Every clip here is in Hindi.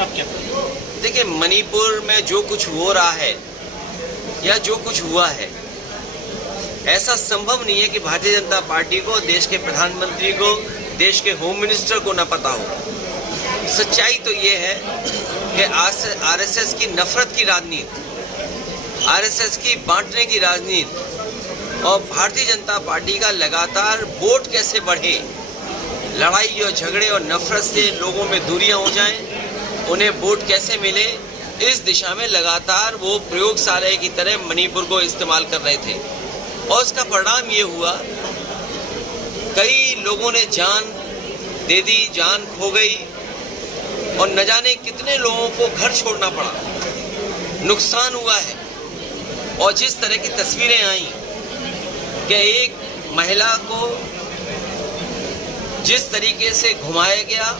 आप क्या? देखिए, मणिपुर में जो कुछ हो रहा है या जो कुछ हुआ है, ऐसा संभव नहीं है कि भारतीय जनता पार्टी को, देश के प्रधानमंत्री को, देश के होम मिनिस्टर को न पता हो। सच्चाई तो ये है कि आरएसएस की नफरत की राजनीति, आरएसएस की बांटने की राजनीति और भारतीय जनता पार्टी का लगातार वोट कैसे बढ़े, लड़ाई और झगड़े और नफरत से लोगों में दूरियां हो जाएं, उन्हें वोट कैसे मिले, इस दिशा में लगातार वो प्रयोगशाला की तरह मणिपुर को इस्तेमाल कर रहे थे। और उसका परिणाम ये हुआ, कई लोगों ने जान दे दी, जान खो गई और न जाने कितने लोगों को घर छोड़ना पड़ा, नुकसान हुआ है। और जिस तरह की तस्वीरें आई कि एक महिला को जिस तरीके से घुमाया गया,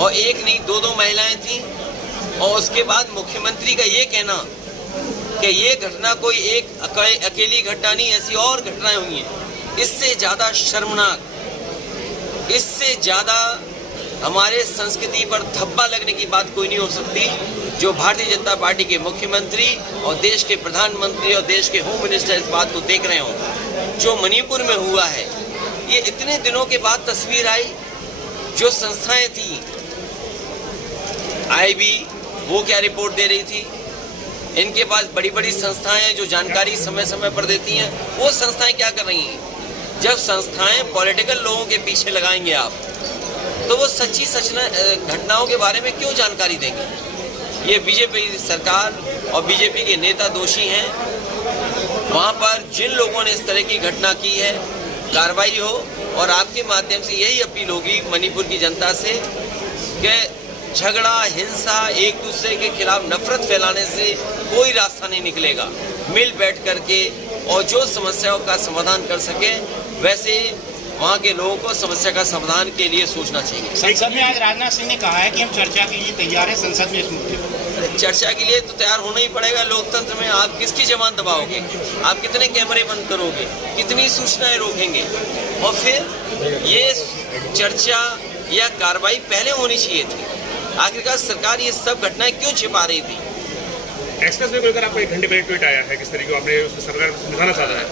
और एक नहीं दो महिलाएं थीं, और उसके बाद मुख्यमंत्री का ये कहना कि ये घटना कोई एक अकेली घटना नहीं, ऐसी और घटनाएं हुई हैं। इससे ज़्यादा शर्मनाक, इससे ज़्यादा हमारे संस्कृति पर धब्बा लगने की बात कोई नहीं हो सकती, जो भारतीय जनता पार्टी के मुख्यमंत्री और देश के प्रधानमंत्री और देश के होम मिनिस्टर इस बात को देख रहे हों। जो मणिपुर में हुआ है, ये इतने दिनों के बाद तस्वीर आई। जो संस्थाएं थी, आईबी, वो क्या रिपोर्ट दे रही थी, इनके पास बड़ी बड़ी संस्थाएं हैं जो जानकारी समय समय पर देती हैं, वो संस्थाएं क्या कर रही हैं? जब संस्थाएं पॉलिटिकल लोगों के पीछे लगाएंगे आप, तो वो सच्ची घटनाओं के बारे में क्यों जानकारी देंगे? ये बीजेपी सरकार और बीजेपी के नेता दोषी हैं। वहाँ पर जिन लोगों ने इस तरह की घटना की है, कार्रवाई हो। और आपके माध्यम से यही अपील होगी मणिपुर की जनता से कि झगड़ा, हिंसा, एक दूसरे के खिलाफ नफरत फैलाने से कोई रास्ता नहीं निकलेगा। मिल बैठ करके और जो समस्याओं का समाधान कर सके, वैसे वहाँ के लोगों को समस्या का समाधान के लिए सोचना चाहिए। संसद में आज राजनाथ सिंह ने कहा है कि हम चर्चा के लिए तैयार हैं संसद में इस मुद्दे पर। चर्चा के लिए तो तैयार होना ही पड़ेगा। लोकतंत्र में आप किसकी जबान दबाओगे? आप कितने कैमरे बंद करोगे? कितनी सूचनाएं रोकेंगे? और फिर ये चर्चा या कार्रवाई पहले होनी चाहिए थी। आखिरकार सरकार ये सब घटनाएं क्यों छिपा रही थी? एक्सप्रेस वे को लेकर आपको एक घंटे पहले ट्वीट आया है, किस तरीके आपने उसमें सरकार को समझाना चाहता है?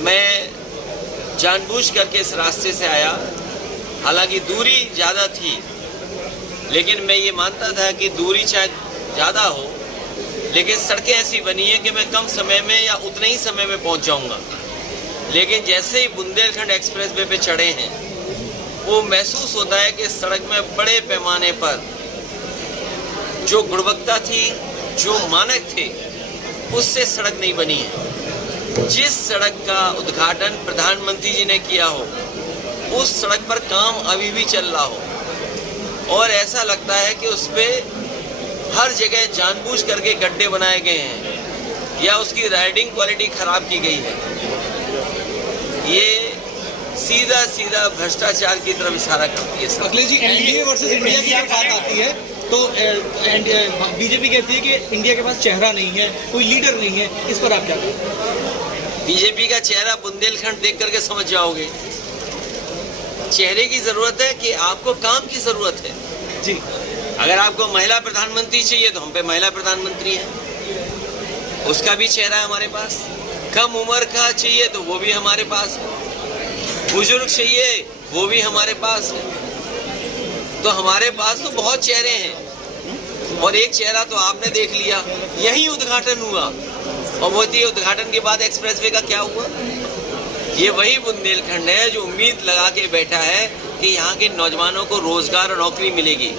मैं जानबूझ करके इस रास्ते से आया, हालांकि दूरी ज़्यादा थी, लेकिन मैं ये मानता था कि दूरी चाहे ज़्यादा हो, लेकिन सड़कें ऐसी बनी हैं कि मैं कम समय में या उतने ही समय में पहुंच जाऊंगा। लेकिन जैसे ही बुंदेलखंड एक्सप्रेस वे पे चढ़े हैं, वो महसूस होता है कि सड़क में बड़े पैमाने पर जो गुणवत्ता थी, जो मानक थे, उससे सड़क नहीं बनी है। जिस सड़क का उद्घाटन प्रधानमंत्री जी ने किया हो, उस सड़क पर काम अभी भी चल रहा हो, और ऐसा लगता है कि उस पर हर जगह जानबूझ करके गड्ढे बनाए गए हैं या उसकी राइडिंग क्वालिटी खराब की गई है। ये सीधा सीधा भ्रष्टाचार की तरफ इशारा करती है। Akhilesh ji, NDA versus India की बात आती है तो बीजेपी कहती है कि इंडिया के पास चेहरा नहीं है, कोई लीडर नहीं है, इस पर आप क्या कहेंगे? बीजेपी का चेहरा बुंदेलखंड देख करके समझ जाओगे। चेहरे की जरूरत है कि आपको काम की जरूरत है जी। अगर आपको महिला प्रधानमंत्री चाहिए तो हम पे महिला प्रधानमंत्री है, उसका भी चेहरा है हमारे पास। कम उम्र का चाहिए तो वो भी हमारे पास है। बुजुर्ग चाहिए वो भी हमारे पास है। तो हमारे पास तो बहुत चेहरे हैं, और एक चेहरा तो आपने देख लिया, यही उद्घाटन हुआ। और वो उद्घाटन के बाद एक्सप्रेसवे का क्या हुआ? ये वही बुंदेलखंड है जो उम्मीद लगा के बैठा है कि यहाँ के नौजवानों को रोजगार और नौकरी मिलेगी।